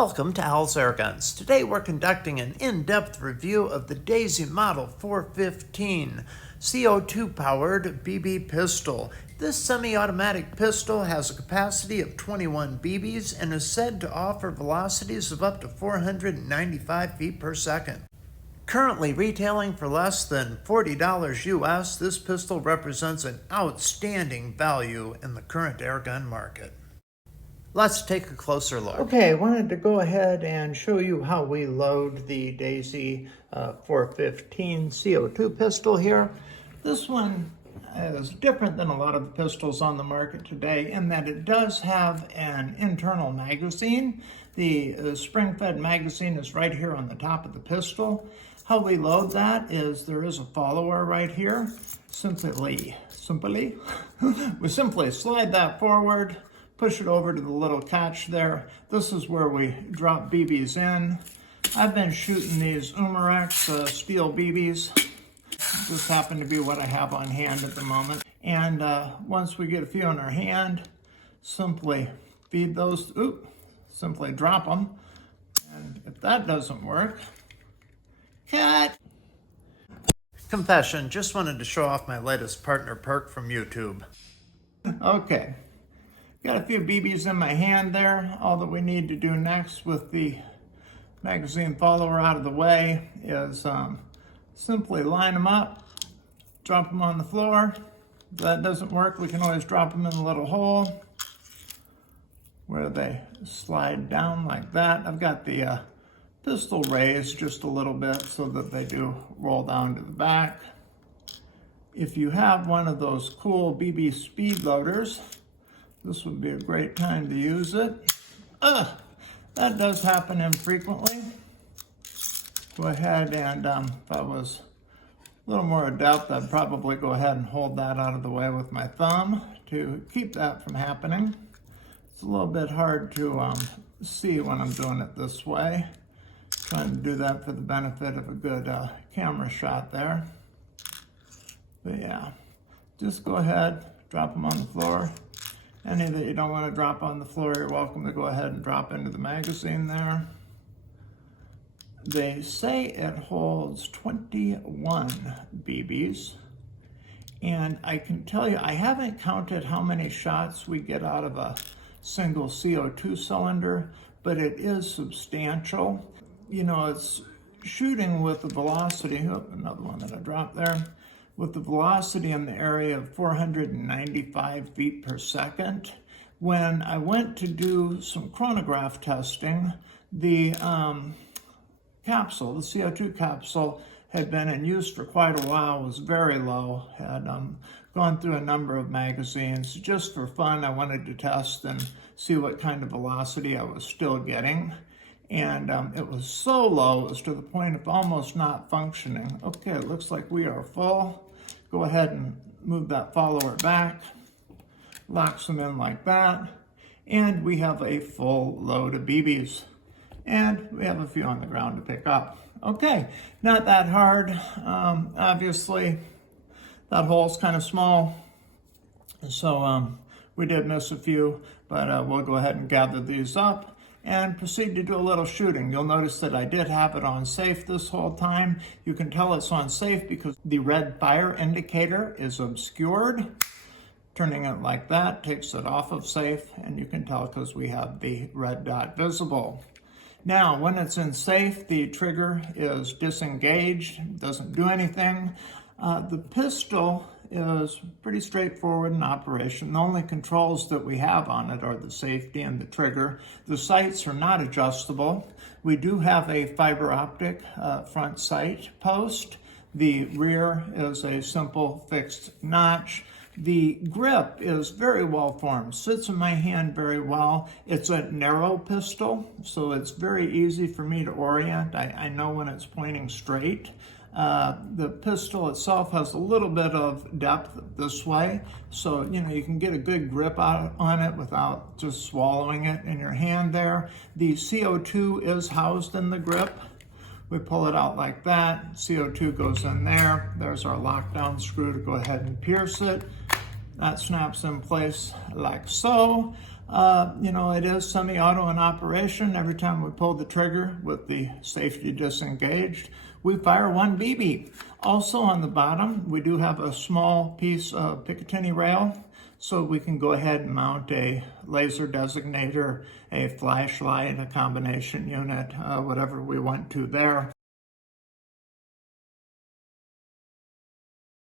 Welcome to Al's Airguns. Today we're conducting an in-depth review of the Daisy Model 415 CO2-powered BB pistol. This semi-automatic pistol has a capacity of 21 BBs and is said to offer velocities of up to 495 feet per second. Currently retailing for less than $40 US, this pistol represents an outstanding value in the current airgun market. Let's take a closer look. Okay, I wanted to go ahead and show you how we load the Daisy 415 CO2 pistol here. This one is different than a lot of the pistols on the market today in that it does have an internal magazine. The spring-fed magazine is right here on the top of the pistol. How we load that is there is a follower right here. We simply slide that forward, push it over to the little catch there. This is where we drop BBs in. I've been shooting these Umarex steel BBs. This happened to be what I have on hand at the moment. And once we get a few in our hand, simply feed those, simply drop them. And if that doesn't work, cut. Confession, just wanted to show off my latest partner perk from YouTube. Okay. Got a few BBs in my hand there. All that we need to do next with the magazine follower out of the way is simply line them up, drop them on the floor. If that doesn't work, we can always drop them in a little hole where they slide down like that. I've got the pistol raised just a little bit so that they do roll down to the back. If you have one of those cool BB speed loaders, this would be a great time to use it. That does happen infrequently. Go ahead and if I was a little more adept, I'd probably go ahead and hold that out of the way with my thumb to keep that from happening. It's a little bit hard to see when I'm doing it this way. Trying to do that for the benefit of a good camera shot there. But yeah, just go ahead, drop them on the floor. Any that you don't want to drop on the floor, you're welcome to go ahead and drop into the magazine there. They say it holds 21 BBs, and I can tell you, I haven't counted how many shots we get out of a single CO2 cylinder, but it is substantial. You know, it's shooting with the velocity, another one that I dropped there, with the velocity in the area of 495 feet per second. When I went to do some chronograph testing, the capsule, the CO2 capsule, had been in use for quite a while, was very low, had gone through a number of magazines. Just for fun, I wanted to test and see what kind of velocity I was still getting. And it was so low as to the point of almost not functioning. Okay, it looks like we are full. Go ahead and move that follower back, locks them in like that, and we have a full load of BBs. And we have a few on the ground to pick up. Okay, not that hard. Obviously, that hole's kind of small, so we did miss a few, but we'll go ahead and gather these up and proceed to do a little shooting. You'll notice that I did have it on safe this whole time. You can tell it's on safe because the red fire indicator is obscured. Turning it like that takes it off of safe, and you can tell because we have the red dot visible. Now, when it's in safe, the trigger is disengaged, doesn't do anything. The pistol is pretty straightforward in operation. The only controls that we have on it are the safety and the trigger. The sights are not adjustable. We do have a fiber optic front sight post. The rear is a simple fixed notch. The grip is very well formed, sits in my hand very well. It's a narrow pistol, so it's very easy for me to orient. I know when it's pointing straight. The pistol itself has a little bit of depth this way, so you can get a good grip out on it without just swallowing it in your hand there. The CO2 is housed in the grip. We pull it out like that. CO2 goes in there. There's our lockdown screw to go ahead and pierce it. That snaps in place like so. You know, it is semi-auto in operation. Every time we pull the trigger with the safety disengaged, we fire 1 BB. Also on the bottom, we do have a small piece of Picatinny rail, so we can go ahead and mount a laser designator, a flashlight, a combination unit, whatever we want to there.